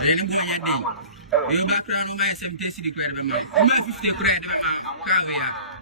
Any boy a day. You background on my 70 city credit, my 50 credit, caviar.